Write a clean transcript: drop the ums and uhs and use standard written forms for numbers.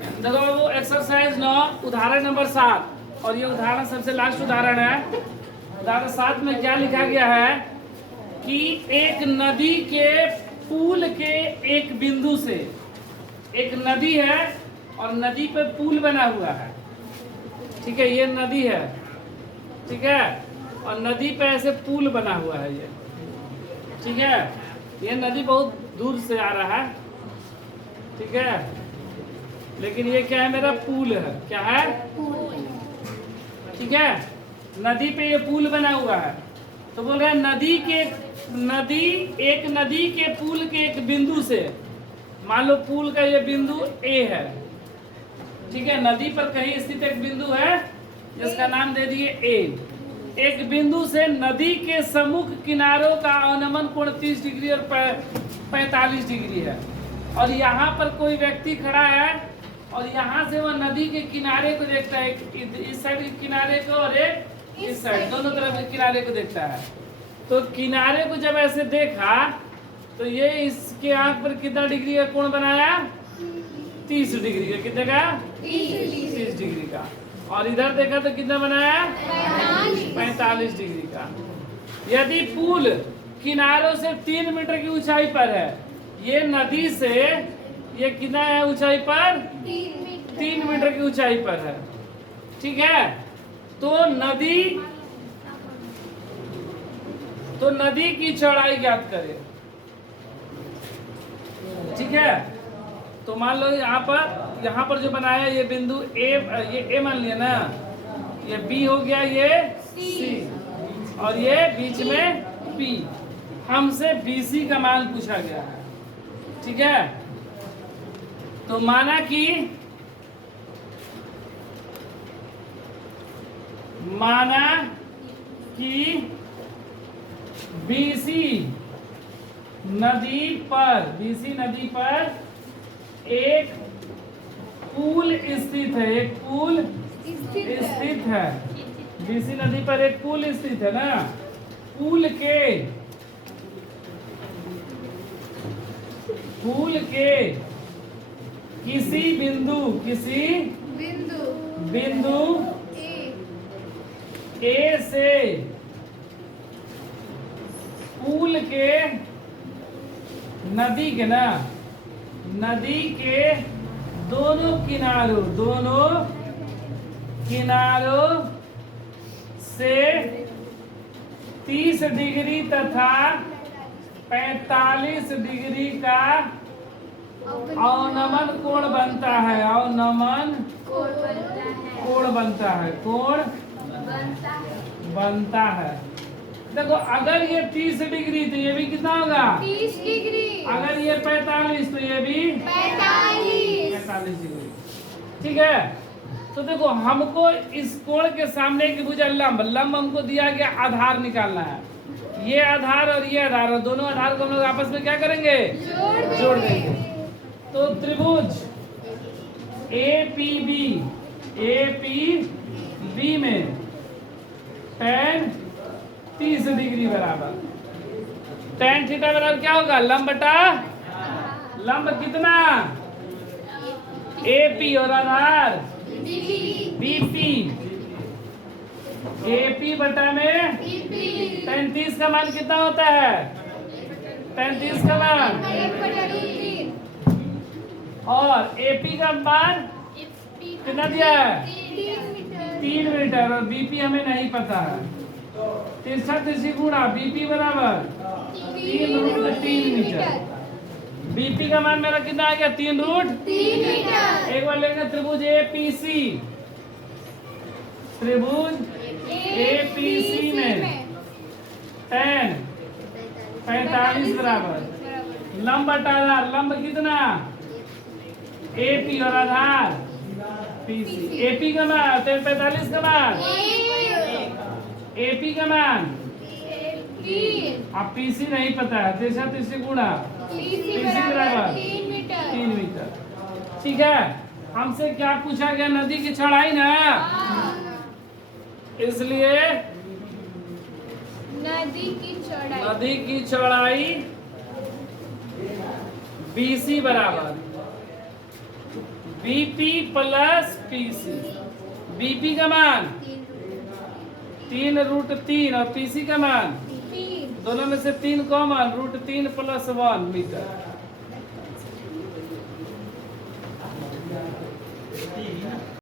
देखो वो एक्सरसाइज 9 उदाहरण नंबर 7 और ये उदाहरण सबसे लास्ट उदाहरण है। उदाहरण 7 में क्या लिखा गया है कि एक नदी के पुल के एक बिंदु से, एक नदी है और नदी पे पुल बना हुआ है, ठीक है, ये नदी है, ठीक है, और नदी पे ऐसे पुल बना हुआ है ये, ठीक है, ये नदी बहुत दूर से आ रहा है, ठीक है, लेकिन ये क्या है, मेरा पुल है, क्या है, ठीक है, नदी पे ये पुल बना हुआ है। तो बोल रहे हैं एक नदी के पुल के एक बिंदु से, मान लो पुल का ये बिंदु ए है, ठीक है, नदी पर कहीं स्थित एक बिंदु है जिसका नाम दे दिए ए। एक बिंदु से नदी के सम्मुख किनारों का अवनमन कोण 30 डिग्री और 45 डिग्री है, और यहाँ पर कोई व्यक्ति खड़ा है और यहाँ से वह नदी के किनारे को देखता है, इस साइड के किनारे को और एक इस साइड, दोनों तरफ के किनारे को देखता है। तो किनारे को जब ऐसे देखा तो ये इसके आंख पर कितना डिग्री का कोण बनाया, 30 डिग्री का, कितने का, 30 डिग्री का, और इधर देखा तो कितना बनाया, 45 डिग्री का। यदि पुल किनारों से 3 मीटर की ऊंचाई पर है, ये नदी से ये कितना है ऊंचाई पर, 3 मीटर की ऊंचाई पर है, ठीक है, तो नदी की चौड़ाई ज्ञात करें, ठीक है। तो मान लो यहाँ पर जो बनाया ये बिंदु ए, ये ए मान लिया ना, ये बी हो गया, ये सी, और ये बीच में पी। हमसे बीसी का मान पूछा गया है, ठीक है। तो माना कि बीसी नदी पर एक पुल स्थित है, एक पुल स्थित है, बीसी नदी पर एक पुल स्थित है ना, पुल के किसी बिंदु ए से पुल के नदी के दोनों किनारों से 30 डिग्री तथा 45 डिग्री का अवनमन कोण बनता है, बनता है। देखो अगर ये 30 डिग्री तो ये भी कितना होगा, 30 डिग्री, अगर ये 45 तो ये भी 45 डिग्री, ठीक है। तो देखो हमको इस कोण के सामने की भुजा लंब हमको दिया गया, आधार निकालना है, ये आधार और ये आधार, और दोनों आधार को हम लोग आपस में क्या करेंगे, जोड़ देंगे। तो त्रिभुज APB में tan 30 डिग्री बराबर tan थीटा बराबर क्या होगा, लंब बटा लंब कितना, AP और आधार BP, AP बटा में tan 30 का मान कितना होता है, tan 30 का मान, और AP का मान कितना दिया है, 3 मीटर, और BP हमें नहीं पता है, तिरछा तिरछी गुणा BP बराबर 3√3 मीटर। BP का मान मेरा कितना आ गया, 3√3 मीटर। एक बार लेंगे त्रिभुज APC में tan 45 बराबर लंब बटा आधार, लंब कितना, AP और आधार PC। AP का मान 45 का मान, AP का मान, अब PC नहीं पता है, तिरछा तिरछी गुणा PC बराबर 3 मीटर, ठीक है। हमसे क्या पूछा गया, नदी की चौड़ाई ना, इसलिए नदी की चौड़ाई BC बराबर बीपी प्लस पीसी। बीपी का मान 3√3 और पीसी का मान दोनों में से 3 कॉमन √3 + 1 मीटर।